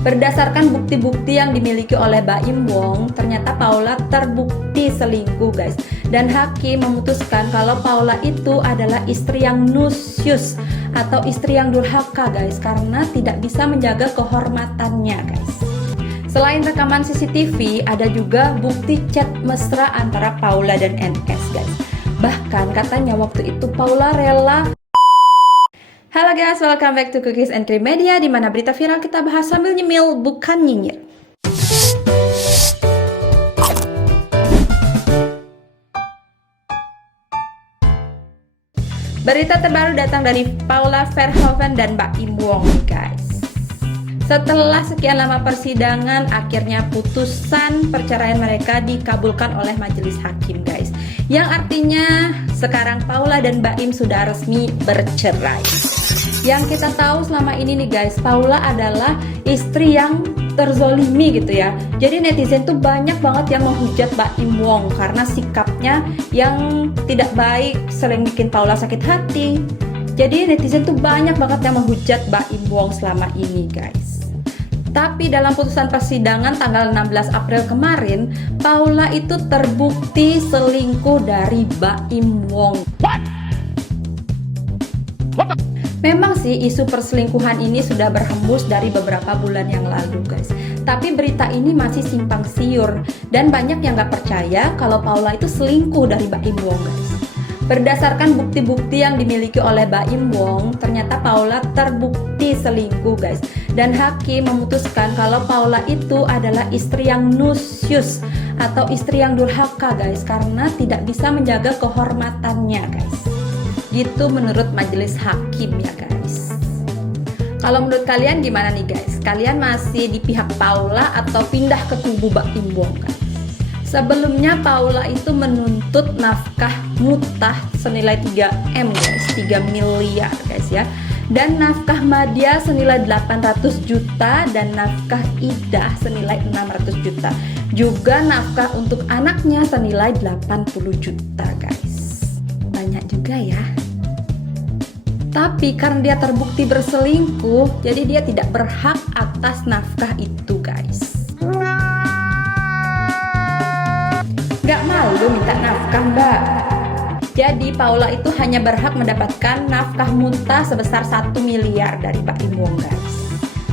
Berdasarkan bukti-bukti yang dimiliki oleh Baim Wong, ternyata Paula terbukti selingkuh guys. Dan hakim memutuskan kalau Paula itu adalah istri yang nusyus atau istri yang durhaka guys, karena tidak bisa menjaga kehormatannya guys. Selain rekaman CCTV, ada juga bukti chat mesra antara Paula dan NS guys. Bahkan katanya waktu itu Paula rela. Halo guys, welcome back to Cookies and Cream Media, di mana berita viral kita bahas sambil nyemil, bukan nyinyir. Berita terbaru datang dari Paula Verhoeven dan Baim Wong guys. Setelah sekian lama persidangan, akhirnya putusan perceraian mereka dikabulkan oleh majelis hakim guys. Yang artinya sekarang Paula dan Baim sudah resmi bercerai. Yang kita tahu selama ini nih guys, Paula adalah istri yang terzolimi gitu ya. Jadi netizen tuh banyak banget yang menghujat Baim Wong karena sikapnya yang tidak baik, sering bikin Paula sakit hati. Jadi netizen tuh banyak banget yang menghujat Baim Wong selama ini guys. Tapi dalam putusan persidangan tanggal 16 April kemarin, Paula itu terbukti selingkuh dari Baim Wong. Memang sih isu perselingkuhan ini sudah berhembus dari beberapa bulan yang lalu guys. Tapi berita ini masih simpang siur dan banyak yang gak percaya kalau Paula itu selingkuh dari Baim Wong guys. Berdasarkan bukti-bukti yang dimiliki oleh Baim Wong, ternyata Paula terbukti selingkuh guys. Dan hakim memutuskan kalau Paula itu adalah istri yang nusyus atau istri yang durhaka guys, karena tidak bisa menjaga kehormatannya guys. Gitu menurut majelis hakim ya guys. Kalau menurut kalian gimana nih guys? Kalian masih di pihak Paula atau pindah ke kubu Baim Wong guys? Sebelumnya Paula itu menuntut nafkah mutah senilai 3M guys, 3 miliar guys ya. Dan nafkah madya senilai 800 juta dan nafkah idah senilai 600 juta. Juga nafkah untuk anaknya senilai 80 juta guys. Banyak juga ya. Tapi karena dia terbukti berselingkuh, jadi dia tidak berhak atas nafkah itu guys. Gak malu minta nafkah mbak. Jadi Paula itu hanya berhak mendapatkan nafkah muntah sebesar 1 miliar dari Baim Wong guys.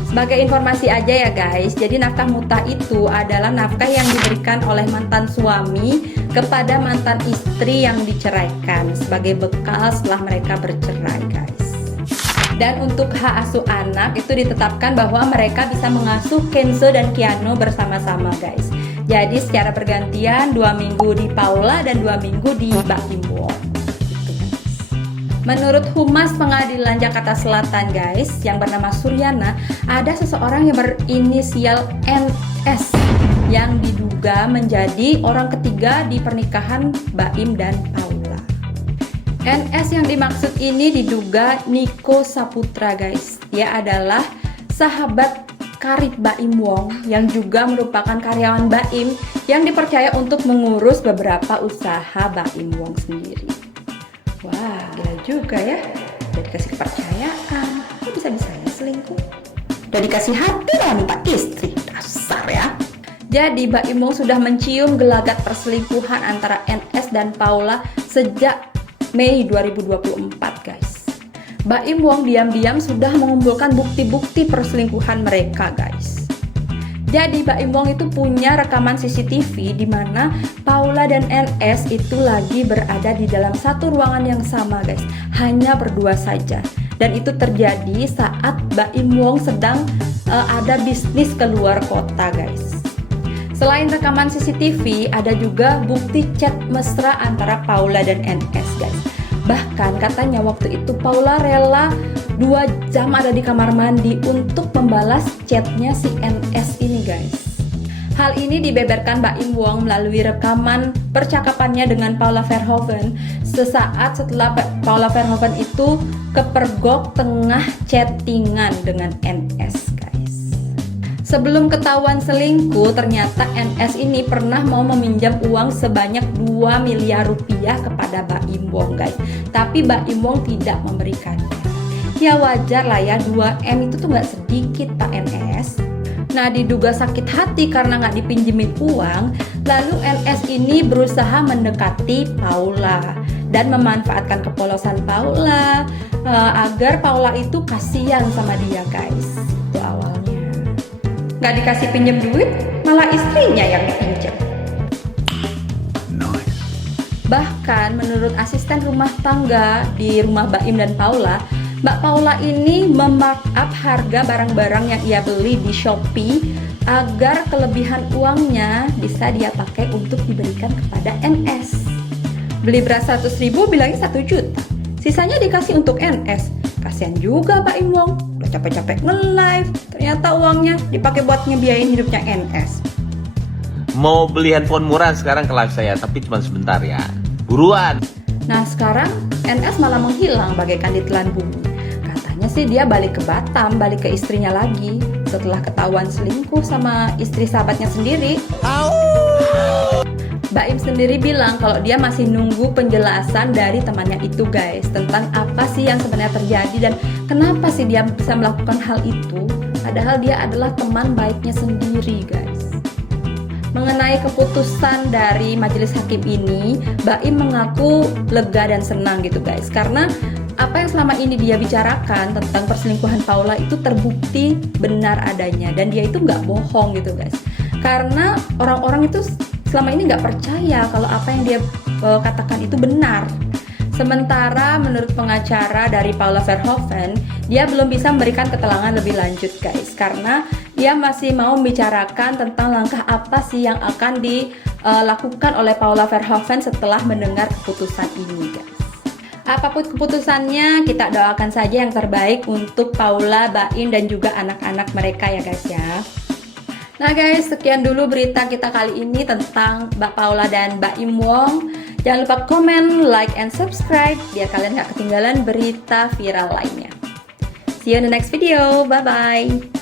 Sebagai informasi aja ya guys, jadi nafkah muntah itu adalah nafkah yang diberikan oleh mantan suami kepada mantan istri yang diceraikan sebagai bekal setelah mereka bercerai guys. Dan untuk hak asuh anak itu ditetapkan bahwa mereka bisa mengasuh Kenzo dan Keanu bersama-sama guys. Jadi secara bergantian 2 minggu di Paula dan 2 minggu di Baim Wong. Menurut Humas Pengadilan Jakarta Selatan guys, yang bernama Suryana, ada seseorang yang berinisial NS yang diduga menjadi orang ketiga di pernikahan Baim dan Paula. NS yang dimaksud ini diduga Niko Saputra guys. Dia adalah sahabat karib Baim Wong yang juga merupakan karyawan Baim yang dipercaya untuk mengurus beberapa usaha Baim Wong sendiri. Wah, gila juga ya. Udah dikasih kepercayaan, kok bisa-bisanya selingkuh? Udah dikasih hati lah minta istri, dasar ya. Jadi Baim Wong sudah mencium gelagat perselingkuhan antara NS dan Paula sejak Mei 2024 guys. Baim Wong diam-diam sudah mengumpulkan bukti-bukti perselingkuhan mereka guys. Jadi Baim Wong itu punya rekaman CCTV di mana Paula dan NS itu lagi berada di dalam satu ruangan yang sama guys, hanya berdua saja. Dan itu terjadi saat Baim Wong sedang ada bisnis keluar kota guys. Selain rekaman CCTV, ada juga bukti chat mesra antara Paula dan NS guys. Bahkan katanya waktu itu Paula rela 2 jam ada di kamar mandi untuk membalas chatnya si NS ini guys. Hal ini dibeberkan Baim Wong melalui rekaman percakapannya dengan Paula Verhoeven sesaat setelah Paula Verhoeven itu kepergok tengah chattingan dengan NS guys. Sebelum ketahuan selingkuh, ternyata NS ini pernah mau meminjam uang sebanyak 2 miliar rupiah kepada Baim Wong guys. Tapi Baim Wong tidak memberikannya. Ya wajar lah ya, 2M itu tuh gak sedikit Pak NS. Nah, diduga sakit hati karena nggak dipinjemin uang, lalu NS ini berusaha mendekati Paula dan memanfaatkan kepolosan Paula agar Paula itu kasihan sama dia, guys. Itu awalnya. Nggak dikasih pinjem duit, malah istrinya yang dipinjam. Nice. Bahkan menurut asisten rumah tangga di rumah Mbak Im dan Paula, Mbak Paula ini memarkup harga barang-barang yang ia beli di Shopee agar kelebihan uangnya bisa dia pakai untuk diberikan kepada NS. Beli beras 100.000 bilangnya 1 juta, sisanya dikasih untuk NS. Kasian juga Mbak Im Wong, udah capek-capek nge-live, ternyata uangnya dipakai buat ngebiayain hidupnya NS. Mau beli handphone murah sekarang ke live saya, tapi cuma sebentar ya. Buruan. Nah sekarang NS malah menghilang bagaikan ditelan bumi. Katanya sih dia balik ke Batam, balik ke istrinya lagi setelah ketahuan selingkuh sama istri sahabatnya sendiri. Mbak Im sendiri bilang kalau dia masih nunggu penjelasan dari temannya itu, guys, tentang apa sih yang sebenarnya terjadi dan kenapa sih dia bisa melakukan hal itu, padahal dia adalah teman baiknya sendiri, guys. Mengenai keputusan dari majelis hakim ini, Mbak Im mengaku lega dan senang gitu, guys, karena apa yang selama ini dia bicarakan tentang perselingkuhan Paula itu terbukti benar adanya dan dia itu nggak bohong gitu, guys. Karena orang-orang itu selama ini nggak percaya kalau apa yang dia katakan itu benar. Sementara menurut pengacara dari Paula Verhoeven, dia belum bisa memberikan keterangan lebih lanjut, guys, karena dia masih mau membicarakan tentang langkah apa sih yang akan dilakukan oleh Paula Verhoeven setelah mendengar keputusan ini, guys. Apapun keputusannya, kita doakan saja yang terbaik untuk Paula, Mbak Im, dan juga anak-anak mereka ya, guys ya. Nah guys, sekian dulu berita kita kali ini tentang Mbak Paula dan Mbak Im Wong. Jangan lupa komen, like, and subscribe biar kalian gak ketinggalan berita viral lainnya. See you in the next video, bye-bye.